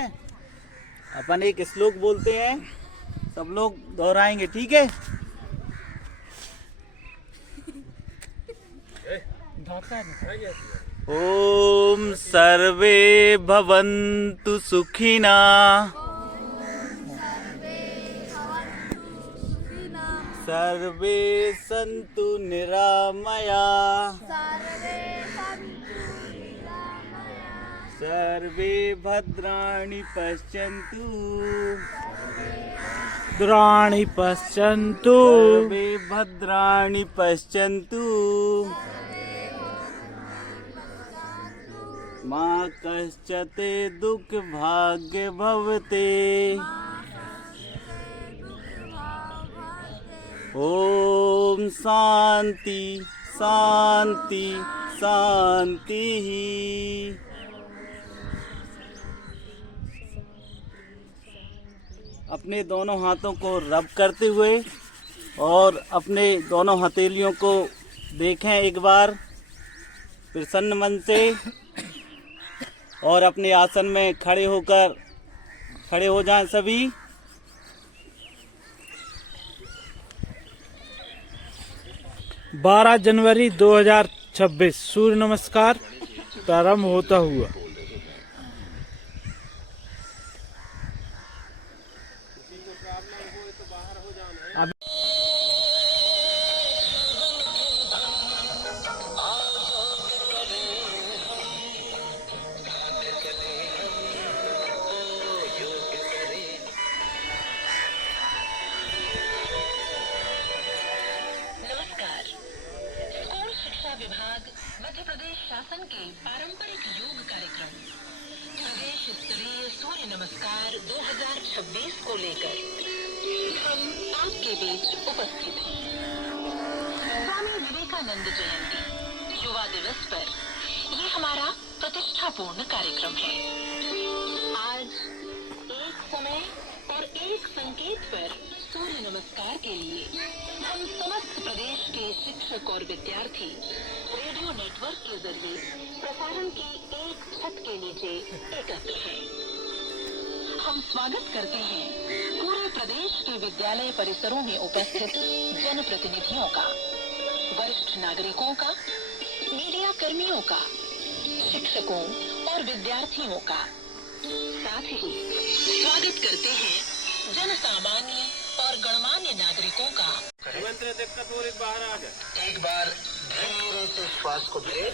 है। अपन एक श्लोक बोलते हैं, सब लोग दोहराएंगे, ठीक है। ओम सर्वे भवन्तु सुखिना सर्वे सन्तु निरामया सर्वे भद्राणि पश्यन्तु सर्वे भद्राणि पश्यन्तु मा कश्चित् दुःख भाग्य भवते। ओम शांति शांति शांति। अपने दोनों हाथों को रब करते हुए और अपने दोनों हथेलियों को देखें एक बार प्रसन्न मन से, और अपने आसन में खड़े हो जाएं सभी। 12 जनवरी 2026 सूर्य नमस्कार प्रारंभ होता हुआ। विभाग मध्य प्रदेश शासन के पारंपरिक योग कार्यक्रम प्रदेश स्तरीय सूर्य नमस्कार 2026 को लेकर हम आपके बीच उपस्थित हैं। स्वामी विवेकानंद जयंती युवा दिवस पर ये हमारा प्रतिष्ठापूर्ण कार्यक्रम है। आज एक समय और एक संकेत पर सूर्य नमस्कार के लिए हम समस्त प्रदेश के शिक्षक और विद्यार्थी रेडियो नेटवर्क के जरिए प्रसारण की एक छत के नीचे एकत्र हैं। हम स्वागत करते हैं पूरे प्रदेश के विद्यालय परिसरों में उपस्थित जनप्रतिनिधियों का, वरिष्ठ नागरिकों का, मीडिया कर्मियों का, शिक्षकों और विद्यार्थियों का। साथ ही स्वागत करते हैं जन सामान्य और गणमान्य नागरिकों का। एक बार धीरे से श्वास को ले,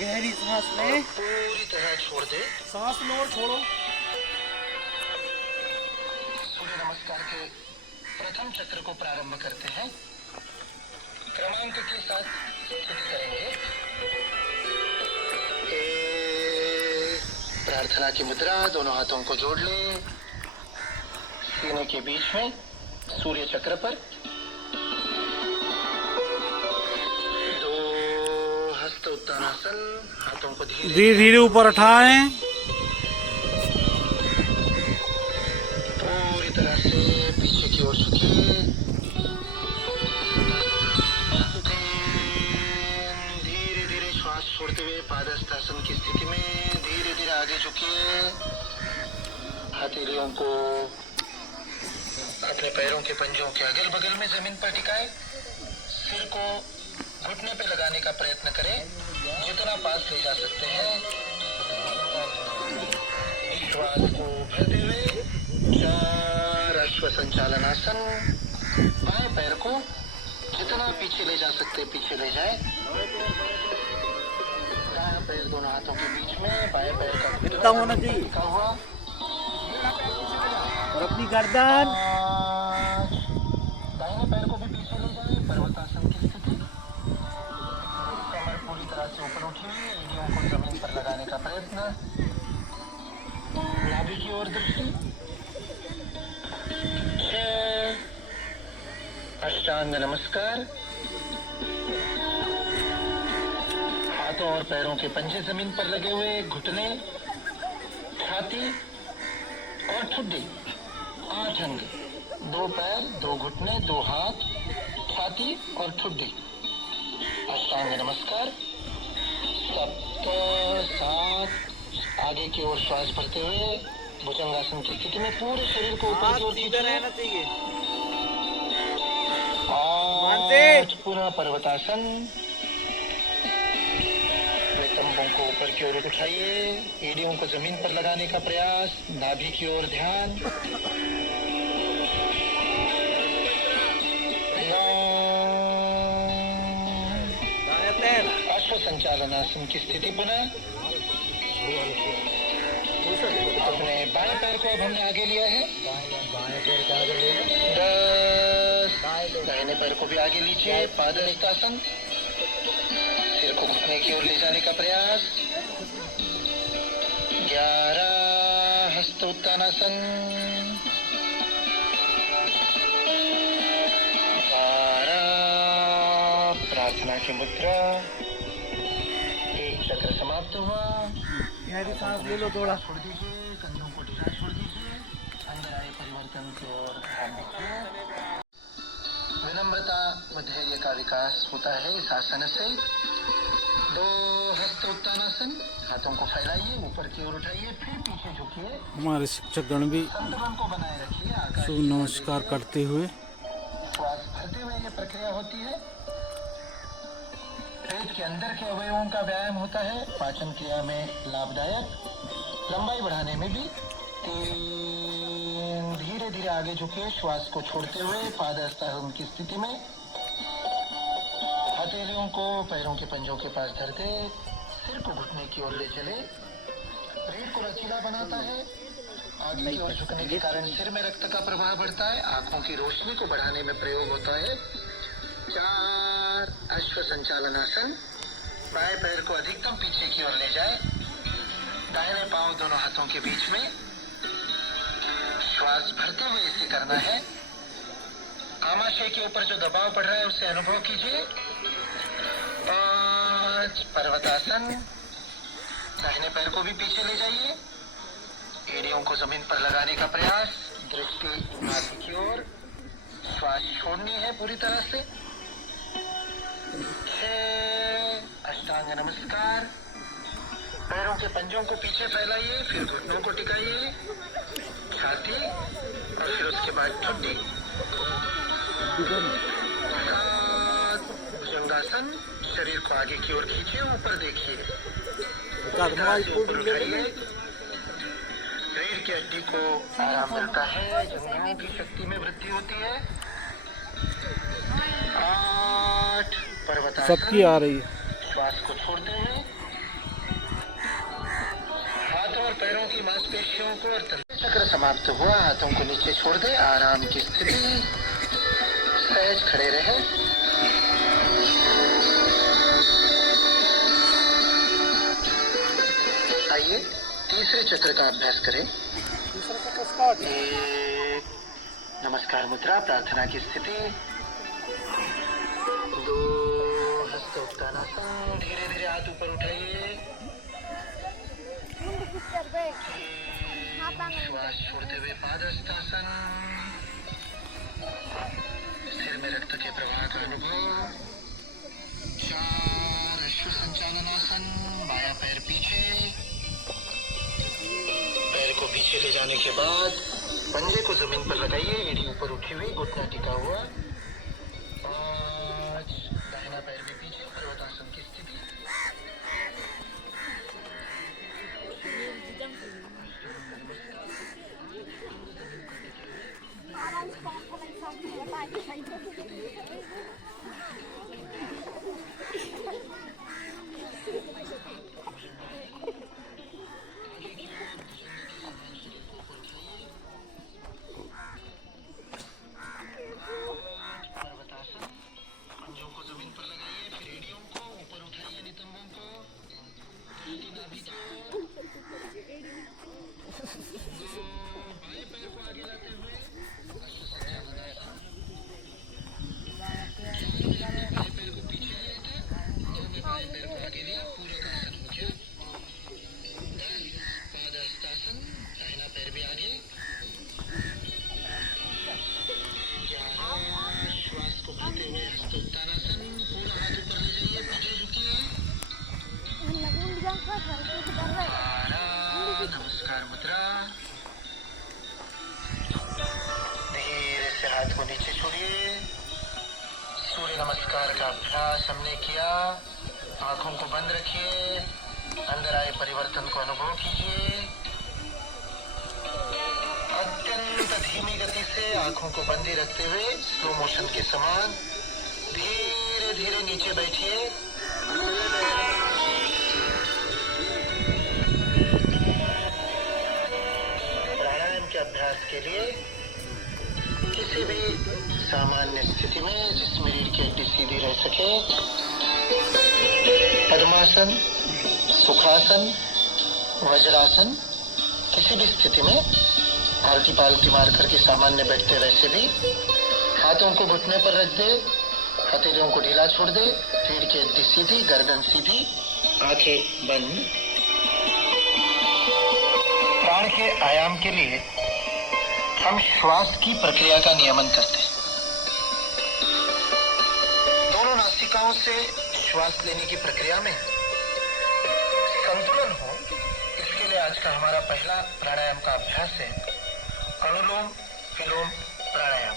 गहरी सांस लें, पूरी तरह छोड़ दे। सांस लो और छोड़ो। सूर्य नमस्कार के प्रथम चक्र को प्रारंभ करते हैं। क्रमांक के साथ स्थिति करेंगे। प्रार्थना की मुद्रा, दोनों हाथों को जोड़ लें सीने के बीच में सूर्य चक्र पर। दो हस्त उत्तानासन, हाथों को धीरे धीरे ऊपर उठाएं। पूरी तरह से पीछे की ओर झुकिए। धीरे धीरे श्वास छोड़ते हुए पादहस्तासन की स्थिति में धीरे धीरे आगे झुकिए। हथेलियों को अपने पैरों के पंजों के अगल बगल में जमीन पर टिकाए। सिर को घुटने पे लगाने का प्रयत्न करें, जितना पास ले जा सकते हैं। श्वास को भरते हुए 4 अश्व संचालनासन। बाएं पैर को जितना पीछे ले जा सकते पीछे ले जाए। दायां पैर दोनों हाथों के बीच में, बाएं पैर का इतना होना चाहिए हुआ और अपनी गर्दन दाहिने पैर को भी पीछे ले जाए। पर्वतासन की स्थिति। कमर पूरी तरह से ऊपर उठी हुई, एड़ियों को जमीन पर लगाने का प्रयत्न। नाभि की ओर दृष्टि। अष्टांग नमस्कार। हाथों और पैरों के पंजे जमीन पर लगे हुए, घुटने, छाती और ठुड्डी। 8 अंग, 2 पैर, 2 घुटने, 2 हाथ, छाती और ठुड्डी। अष्टांग नमस्कार। 7 आगे की ओर श्वास भरते हुए भुजंगासन की स्थिति में पूरे शरीर को ऊपर की ओर सीधा खींचिए रहना चाहिए। और पुनः पर्वतासन। नितंबों को ऊपर की ओर उठाइए, एड़ियों को जमीन पर लगाने का प्रयास, नाभि की ओर ध्यान। अश्व संचालनासन की स्थिति पुनः। अपने बाएं पैर को अब हमने आगे लिया है। 10, दाहिने पैर को भी आगे लीजिए, पादहस्तासन। सिर को घुटने की ओर ले जाने का प्रयास। 11, हस्तोत्तानासन। 12, प्रार्थना की मुद्रा। एक चक्र समाप्त हुआ। गहरी सांस ले लो थोड़ा। छोड़ दीजिए, कंधों को ढीला छोड़ दीजिए, अंदर आए परिवर्तन की ओर ध्यान दीजिए। विनम्रता व धैर्य का विकास होता है इस आसन से। 2, हस्तोत्तानासन। हाथों को फैलाइए, ऊपर की ओर उठाइए, फिर पीछे झुकिए। हमारे शिक्षक गण भी संतुलन को बनाए रखिए। आकाश सूर्य नमस्कार करते हुए श्वास भरते हुए ये प्रक्रिया होती है। पेट के अंदर के अवयवों का व्यायाम होता है, पाचन क्रिया में लाभदायक, लंबाई बढ़ाने में भी। 3, धीरे धीरे आगे झुके, श्वास को छोड़ते हुए पादहस्तासन की स्थिति में। हथेलियों को पैरों के पंजों के पास धर दे, सिर को घुटने की ओर ले चले। रीढ़ को लचीला बनाता है। आगे की ओर झुकने के कारण सिर में रक्त का प्रवाह बढ़ता है, आंखों की रोशनी को बढ़ाने में प्रयोग होता है। 4, अश्व संचालनासन। बाएं पैर को अधिकतम पीछे की ओर ले जाए, दाहिने पांव दोनों हाथों के बीच में। श्वास भरते हुए इसे करना है। आमाशय के ऊपर जो दबाव पड़ रहा है उसे अनुभव कीजिए। 5, पर्वतासन। दाहिने पैर को भी पीछे ले जाइए, एड़ियों को जमीन पर लगाने का प्रयास, दृष्टि नाभि की ओर। श्वास छोड़नी है पूरी तरह से। 6, अष्टांग नमस्कार। पैरों के पंजों को पीछे फैलाइए, फिर घुटनों को टिकाइए, छाती और फिर उसके बाद ठुड्डी। 7, भुजंगासन। शरीर को आगे की ओर खींचिए, ऊपर देखिए, ऊपर उठाइए। रीढ़ की हड्डी को आराम मिलता है, जंघों की शक्ति में वृद्धि होती है। 8, पर्वतासन। सबकी आ रही है। श्वास को छोड़ते हुए हाथों और पैरों की मांसपेशियों को और चक्र समाप्त हुआ। हाथों को नीचे छोड़ दे, आराम की स्थिति, सहज खड़े रहे। आइए तीसरे चक्र का अभ्यास करें। 1, नमस्कार मुद्रा, प्रार्थना की स्थिति। 2, हस्तोत्तानासन। धीरे धीरे हाथ ऊपर उठाइए। 3, श्वास छोड़ते हुए पादहस्तासन। सिर में रक्त के प्रवाह का अनुभव। 4, अश्व संचालनासन। बायां पैर पीछे, पैर को पीछे ले जाने के बाद पंजे को जमीन पर लगाइए, एड़ी ऊपर उठी हुई, घुटना टिका हुआ। 5, दाहिना पैर भी पीछे, पर्वतासन की स्थिति। छोड़िए। सूर्य नमस्कार का अभ्यास हमने किया। आंखों को बंद रखिए। अंदर आए परिवर्तन को अनुभव कीजिए। अत्यंत धीमी गति से आंखों को बंद ही रखते हुए स्लो मोशन के समान धीरे धीरे नीचे बैठिए। प्राणायाम के अभ्यास के लिए किसी भी सामान्य स्थिति में जिसमें रीढ़ की हड्डी सीधी रह सके, पद्मासन, सुखासन, वज्रासन, किसी भी स्थिति में आलती पालती मार करके सामान्य बैठते वैसे भी हाथों को घुटने पर रख दे, हथेलियों को ढीला छोड़ दे, रीढ़ की हड्डी सीधी, गर्दन सीधी, आंखें बंद। प्राण के आयाम के लिए हम श्वास की प्रक्रिया का नियमन करते हैं। दोनों नासिकाओं से श्वास लेने की प्रक्रिया में संतुलन हो, इसके लिए आज का हमारा पहला प्राणायाम का अभ्यास है अनुलोम विलोम प्राणायाम।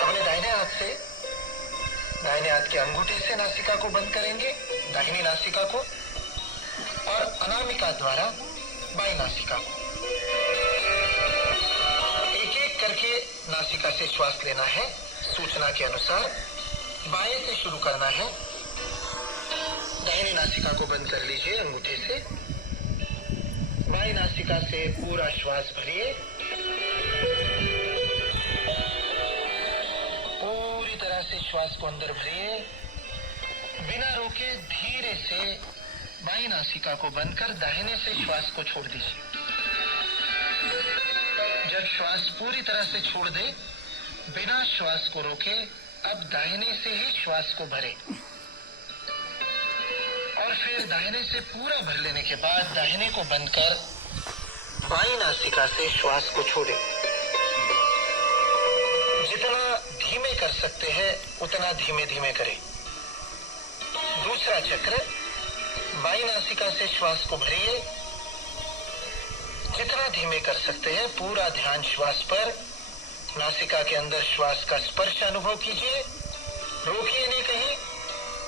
अपने दाहिने हाथ के अंगूठे से नासिका को बंद करेंगे, दाहिनी नासिका को, और अनामिका द्वारा बाईं नासिका को। एक एक करके नासिका से श्वास लेना है। सूचना के अनुसार बाएं से शुरू करना है। दाहिनी नासिका को बंद कर लीजिए अंगूठे से। बाईं नासिका से पूरा श्वास भरिए। पूरी तरह से श्वास को अंदर भरिए। बिना रोके धीरे से बाईं नासिका को बंद कर दाहिने से श्वास को छोड़ दीजिए। जब श्वास पूरी तरह से छोड़ दे, बिना श्वास को रोके अब दाहिने से ही श्वास को भरे, और फिर दाहिने से पूरा भर लेने के बाद दाहिने को बंद कर बाईं नासिका से श्वास को छोड़े। जितना धीमे कर सकते हैं उतना धीमे धीमे करें। दूसरा चक्र, बाईं नासिका से श्वास को भरिए। जितना धीमे कर सकते हैं पूरा ध्यान श्वास पर। नासिका के अंदर श्वास का स्पर्श अनुभव कीजिए, रोकिए नहीं कहीं।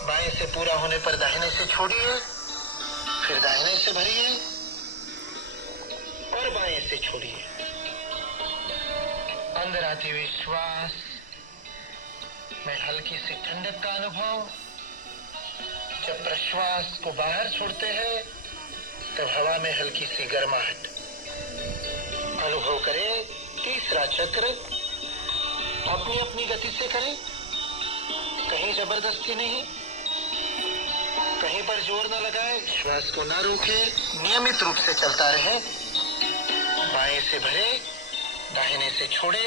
बाएं से पूरा होने पर दाहिने से छोड़िए, फिर दाहिने से भरिए और बाएं से छोड़िए। अंदर आते हुए श्वास में हल्की सी ठंडक का अनुभव। जब प्रश्वास को बाहर छोड़ते हैं तब हवा में हल्की सी गर्माहट अनुभव करें। तीसरा चक्र अपनी अपनी गति से करें, कहीं जबरदस्ती नहीं, कहीं पर जोर न लगाए, श्वास को ना रोके, नियमित रूप से चलता रहे। बाएं से भरे, दाहिने से छोड़े,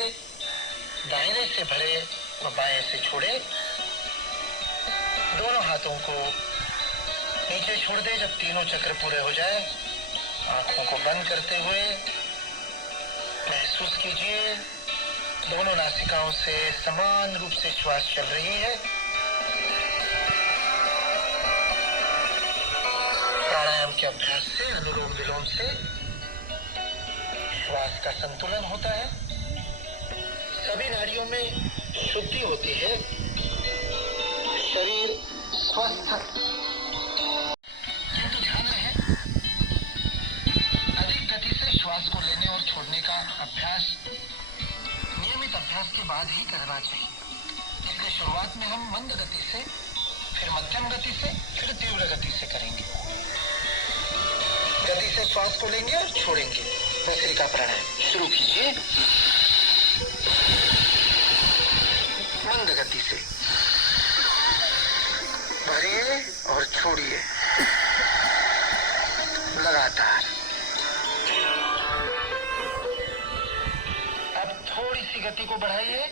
दाहिने से भरे और बाएं से छोड़े। दोनों हाथों को नीचे छोड़ दे। जब तीनों चक्र पूरे हो जाए, आंखों को बंद करते हुए महसूस कीजिए दोनों नासिकाओं से समान रूप से श्वास चल रही है। प्राणायाम के अभ्यास से, अनुलोम विलोम से श्वास का संतुलन होता है, सभी नाड़ियों में शुद्धि होती है, शरीर स्वस्थ। किंतु ध्यान रहे, अधिक गति से श्वास को लेने और छोड़ने का अभ्यास नियमित अभ्यास के बाद ही करना चाहिए। इसलिए शुरुआत में हम मंद गति से, फिर मध्यम गति से, फिर तीव्र गति से करेंगे। गति से श्वास को लेंगे और छोड़ेंगे। भस्त्रिका प्राणायाम शुरू कीजिए मंद गति से, भरिए और छोड़िए लगातार। अब थोड़ी सी गति को बढ़ाइए।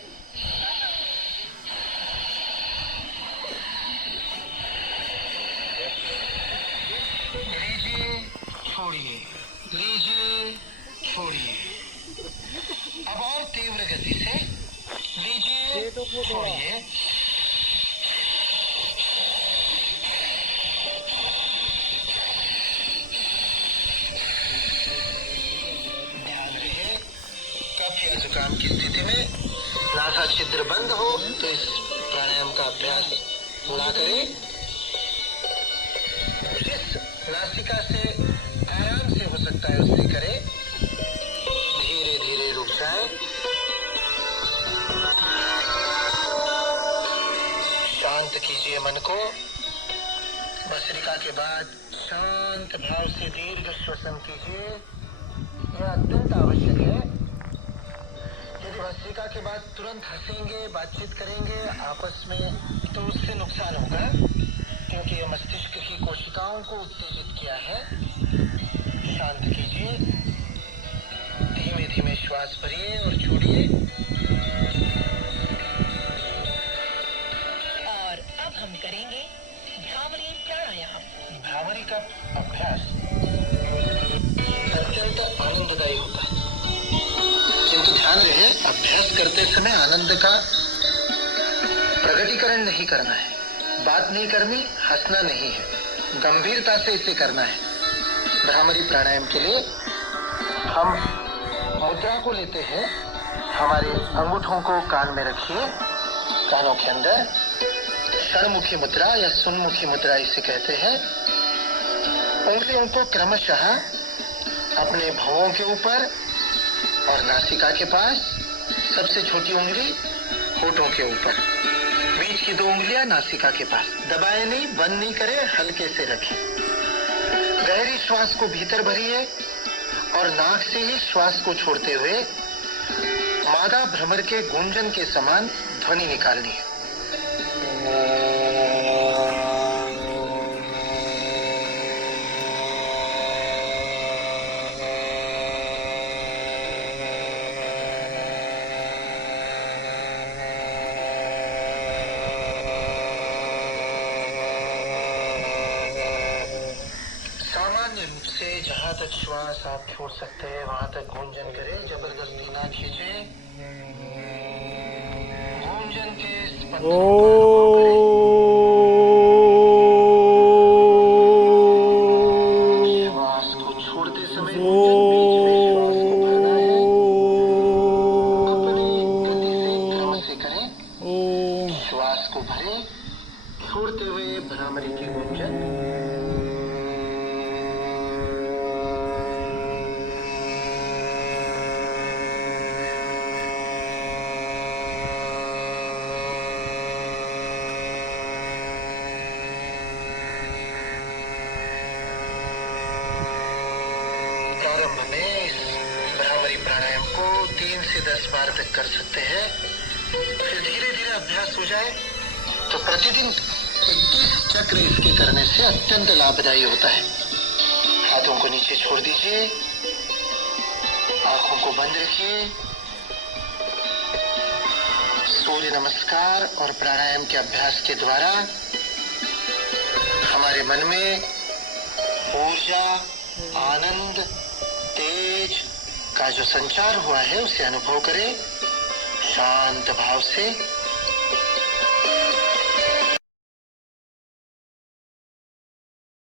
लीजिए, छोड़िए, लीजिए, छोड़िए। अब और तीव्र गति से लीजिए, छोड़िए। ध्यान रहे, कफ या जुकाम की स्थिति में नासा छिद्र बंद हो तो इस प्राणायाम का अभ्यास पूरा करें। जिस नासिका से आराम से हो सकता है उससे करें। धीरे धीरे रुक जाए। शांत कीजिए मन को। भस्त्रिका के बाद शांत भाव से दीर्घ श्वसन कीजिए। यह अत्यंत आवश्यक है। यदि भस्त्रिका के बाद तुरंत हंसेंगे, बातचीत करेंगे आपस में तो उससे नुकसान होगा, क्योंकि यह मस्तिष्क की कोशिकाओं को उत्तेजित किया है। शांत कीजिए। धीमे धीमे श्वास भरिए और छोड़िए। और अब हम करेंगे भ्रामरी प्राणायाम। भ्रामरी का अभ्यास अत्यंत आनंददायी होता है, किंतु ध्यान रहे अभ्यास करते समय आनंद का प्रकटीकरण नहीं करना है। बात नहीं करनी, हंसना नहीं है, गंभीरता से इसे करना है। भ्रामरी प्राणायाम के लिए हम मुद्रा को लेते हैं। हमारे अंगूठों को कान में रखिए, कानों के अंदर। षणमुखी मुद्रा या सुनमुखी मुद्रा इसे कहते हैं। उंगलियों को क्रमशः अपने भौहों के ऊपर और नासिका के पास, सबसे छोटी उंगली होठों के ऊपर, बीच की 2 उंगलियां नासिका के पास। दबाए नहीं, बंद नहीं करें, हल्के से रखें। गहरी श्वास को भीतर भरिए और नाक से ही श्वास को छोड़ते हुए मादा भ्रमर के गूंजन के समान ध्वनि निकालनी है। जहाँ तक श्वास आप छोड़ सकते हैं वहां तक गूंजन करें, जबरदस्ती ना खींचे। गूंजन के स्पंदनों का अनुभव करें। श्वास को छोड़ते समय बीच में श्वास को भरना है। अपनी गति से क्रम से करें। श्वास को भरें, छोड़ते हुए भ्रामरी की गूंजन। प्रारंभ में इस भ्रामरी प्राणायाम को 3 से 10 बार तक कर सकते हैं। फिर धीरे धीरे अभ्यास हो जाए तो प्रतिदिन 21 चक्र इसके करने से अत्यंत लाभदायी होता है। हाथों को नीचे छोड़ दीजिए, आंखों को बंद रखिए। सूर्य नमस्कार और प्राणायाम के अभ्यास के द्वारा हमारे मन में ऊर्जा, आनंद, तेज का जो संचार हुआ है उसे अनुभव करें शांत भाव से।